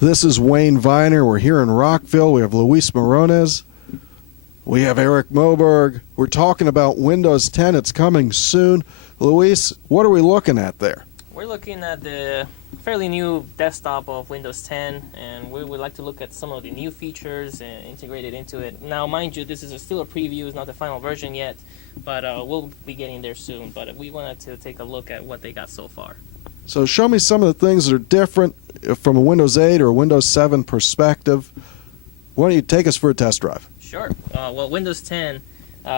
This is Wayne Viener. We're here in Rockville. We have Luis Mirones. We have Eric Moberg. We're talking about Windows 10. It's coming soon. Luis, what are we looking at there? We're looking at the fairly new desktop of Windows 10, and we would like to look at some of the new features and integrate it into it. Now, mind you, this is still a preview. It's not the final version yet, but we'll be getting there soon. But we wanted to take a look at what they got so far. So show me some of the things that are different from a Windows 8 or a Windows 7 perspective. Why don't you take us for a test drive? Sure. Well, Windows 10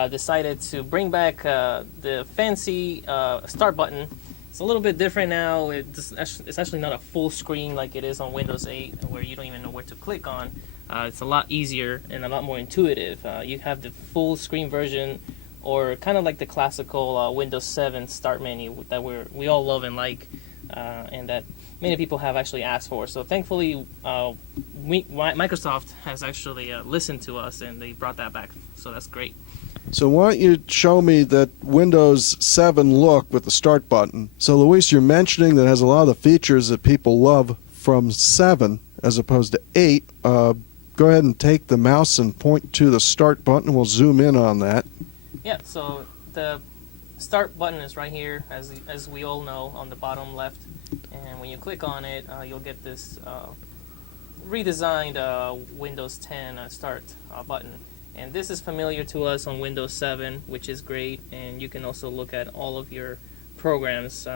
decided to bring back the fancy start button. It's a little bit different now. It's actually not a full screen like it is on Windows 8, where you don't even know where to click on. It's a lot easier and a lot more intuitive. You have the full screen version, or kind of like the classical Windows 7 start menu that we all love and like, and that many people have actually asked for. So thankfully, Microsoft has actually listened to us, and they brought that back. So that's great. So why don't you show me that Windows 7 look with the start button. So Luis, you're mentioning that it has a lot of the features that people love from 7 as opposed to 8. Go ahead and take the mouse and point to the start button. We'll zoom in on that. Yeah, so the start button is right here, as we all know, on the bottom left. And when you click on it, you'll get this redesigned Windows 10 start button. And this is familiar to us on Windows 7, which is great. And you can also look at all of your programs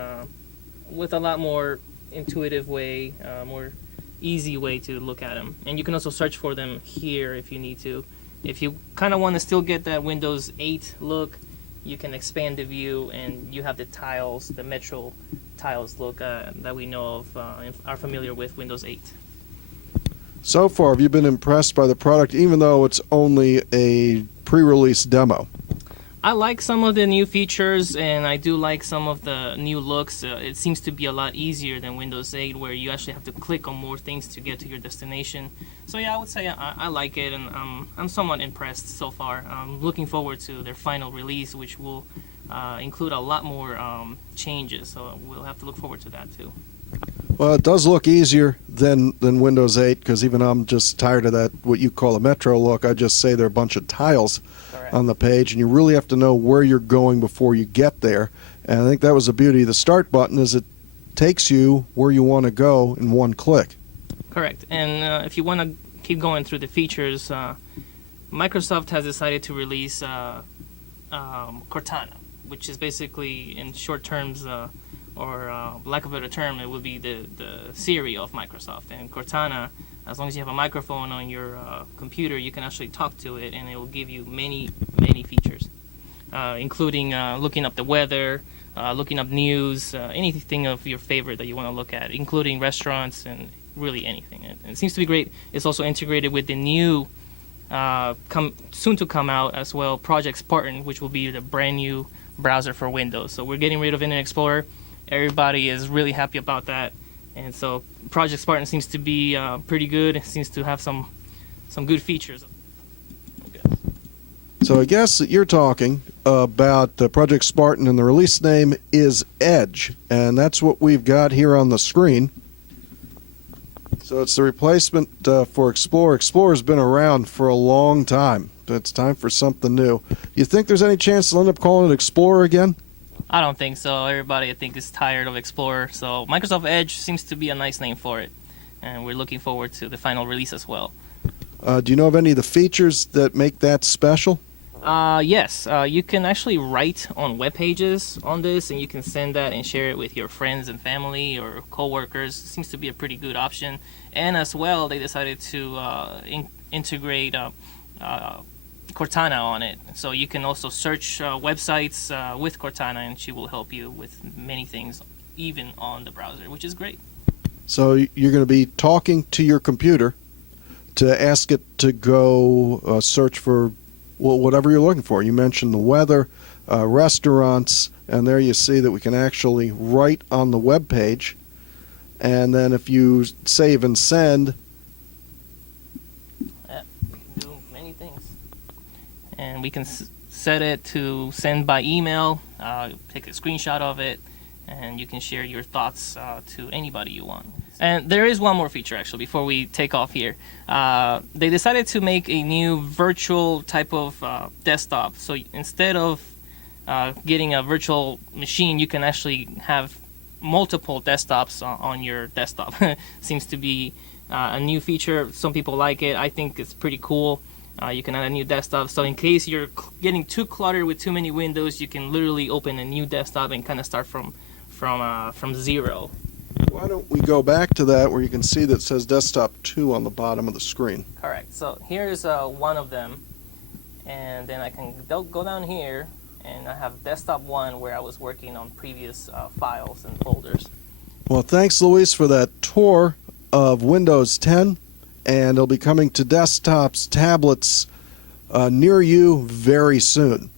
with a lot more intuitive way, more easy way to look at them. And you can also search for them here if you need to. If you kind of want to still get that Windows 8 look, you can expand the view, and you have the tiles, the Metro tiles look that we know of and are familiar with Windows 8. So far, have you been impressed by the product, even though it's only a pre-release demo? I like some of the new features, and I do like some of the new looks. It seems to be a lot easier than Windows 8, where you actually have to click on more things to get to your destination. So yeah, I would say I like it, and I'm somewhat impressed so far. I'm looking forward to their final release, which will include a lot more changes, so we'll have to look forward to that too. Well, it does look easier than Windows 8, because even I'm just tired of that, what you call a Metro look. I just say there are a bunch of tiles on the page, and you really have to know where you're going before you get there. And I think that was the beauty of the start button, is it takes you where you want to go in one click. Correct. And if you want to keep going through the features, Microsoft has decided to release Cortana, which is basically, in short terms, or lack of a better term, it would be the Siri of Microsoft. And Cortana, as long as you have a microphone on your computer, you can actually talk to it, and it will give you many features, including looking up the weather, looking up news, anything of your favorite that you want to look at, including restaurants and really anything. And it seems to be great. It's also integrated with the new, soon to come out as well, Project Spartan, which will be the brand new browser for Windows. So we're getting rid of Internet Explorer. Everybody is really happy about that. And so Project Spartan seems to be pretty good. It seems to have some good features. So I guess that you're talking about Project Spartan, and the release name is Edge, and that's what we've got here on the screen. So it's the replacement for Explorer. Explorer's been around for a long time, but it's time for something new. You think there's any chance they'll end up calling it Explorer again? I don't think so. Everybody, I think, is tired of Explorer. So Microsoft Edge seems to be a nice name for it. And we're looking forward to the final release as well. Do you know of any of the features that make that special? Yes. You can actually write on web pages on this, and you can send that and share it with your friends and family or coworkers. It seems to be a pretty good option. And as well, they decided to integrate Cortana on it, so you can also search websites with Cortana, and she will help you with many things, even on the browser, which is great. So you're going to be talking to your computer to ask it to go search for whatever you're looking for. You mentioned the weather, restaurants, and there you see that we can actually write on the web page, and then if you save and send, and we can set it to send by email, take a screenshot of it, and you can share your thoughts to anybody you want. And there is one more feature, actually, before we take off here. They decided to make a new virtual type of desktop. So instead of getting a virtual machine, you can actually have multiple desktops on your desktop. Seems to be a new feature. Some people like it. I think it's pretty cool. You can add a new desktop. So in case you're getting too cluttered with too many windows, you can literally open a new desktop and kind of start from zero. Why don't we go back to that where you can see that it says Desktop 2 on the bottom of the screen. Correct. So here's one of them. And then I can go down here, and I have Desktop 1 where I was working on previous files and folders. Well, thanks, Luis, for that tour of Windows 10. And it'll be coming to desktops, tablets near you very soon.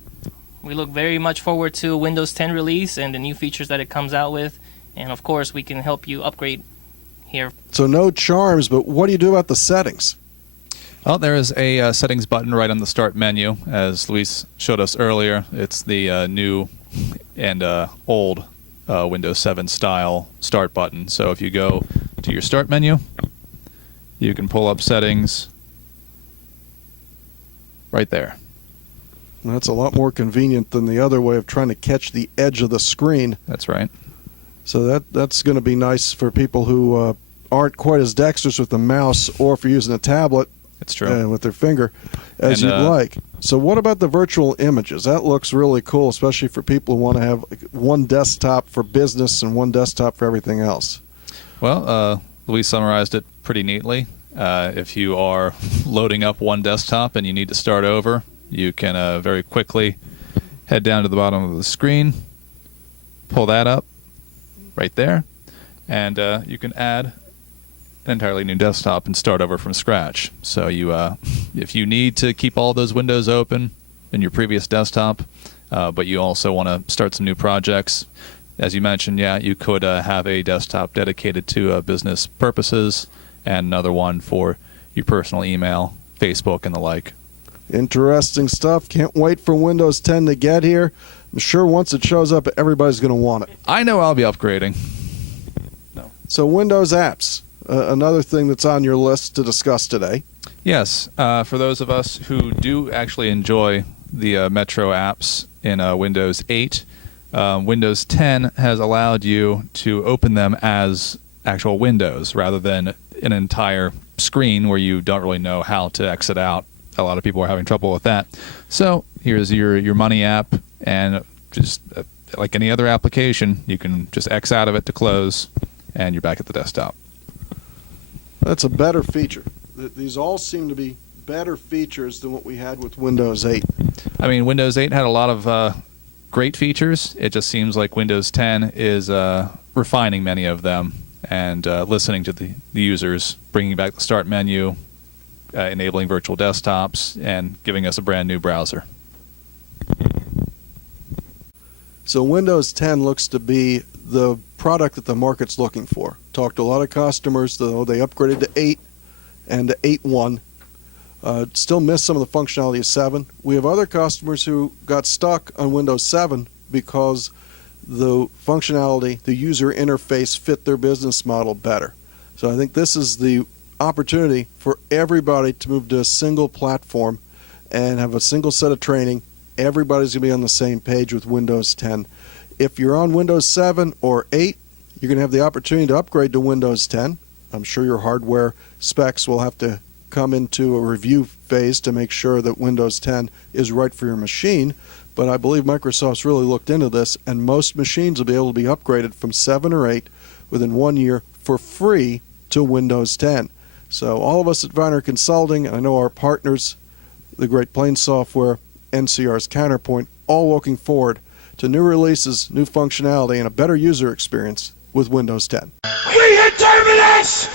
We look very much forward to Windows 10 release and the new features that it comes out with. And of course, we can help you upgrade here. So no charms, but what do you do about the settings? Well, there is a settings button right on the start menu. As Luis showed us earlier, it's the new and old Windows 7 style start button. So if you go to your start menu, you can pull up settings right there. And that's a lot more convenient than the other way of trying to catch the edge of the screen. That's right. So that's going to be nice for people who aren't quite as dexterous with the mouse, or if you're using a tablet. It's true. With their finger, as you'd like. So what about the virtual images? That looks really cool, especially for people who want to have one desktop for business and one desktop for everything else. Well, Luis summarized it pretty neatly. If you are loading up one desktop and you need to start over, you can very quickly head down to the bottom of the screen, pull that up right there, and you can add an entirely new desktop and start over from scratch. So you, if you need to keep all those windows open in your previous desktop, but you also want to start some new projects, as you mentioned, yeah, you could have a desktop dedicated to business purposes and another one for your personal email, Facebook, and the like. Interesting stuff. Can't wait for Windows 10 to get here. I'm sure once it shows up, everybody's going to want it. I know I'll be upgrading. No. So Windows apps, another thing that's on your list to discuss today. Yes, for those of us who do actually enjoy the Metro apps in Windows 8, Windows 10 has allowed you to open them as actual windows rather than an entire screen where you don't really know how to exit out. A lot of people are having trouble with that. So here's your Money app, and just like any other application, you can just X out of it to close, and you're back at the desktop. That's a better feature. These all seem to be better features than what we had with Windows 8. I mean, Windows 8 had a lot of great features. It just seems like Windows 10 is refining many of them and listening to the users, bringing back the start menu, enabling virtual desktops, and giving us a brand new browser. So Windows 10 looks to be the product that the market's looking for. Talked to a lot of customers, though they upgraded to 8 and to 8.1. Still miss some of the functionality of 7. We have other customers who got stuck on Windows 7 because the functionality, the user interface fit their business model better. So I think this is the opportunity for everybody to move to a single platform and have a single set of training. Everybody's going to be on the same page with Windows 10. If you're on Windows 7 or 8, you're going to have the opportunity to upgrade to Windows 10. I'm sure your hardware specs will have to come into a review phase to make sure that Windows 10 is right for your machine. But I believe Microsoft's really looked into this, and most machines will be able to be upgraded from 7 or 8 within 1 year for free to Windows 10. So all of us at Viener Consulting, and I know our partners, the Great Plains Software, NCR's Counterpoint, all looking forward to new releases, new functionality, and a better user experience with Windows 10. We hit Terminus!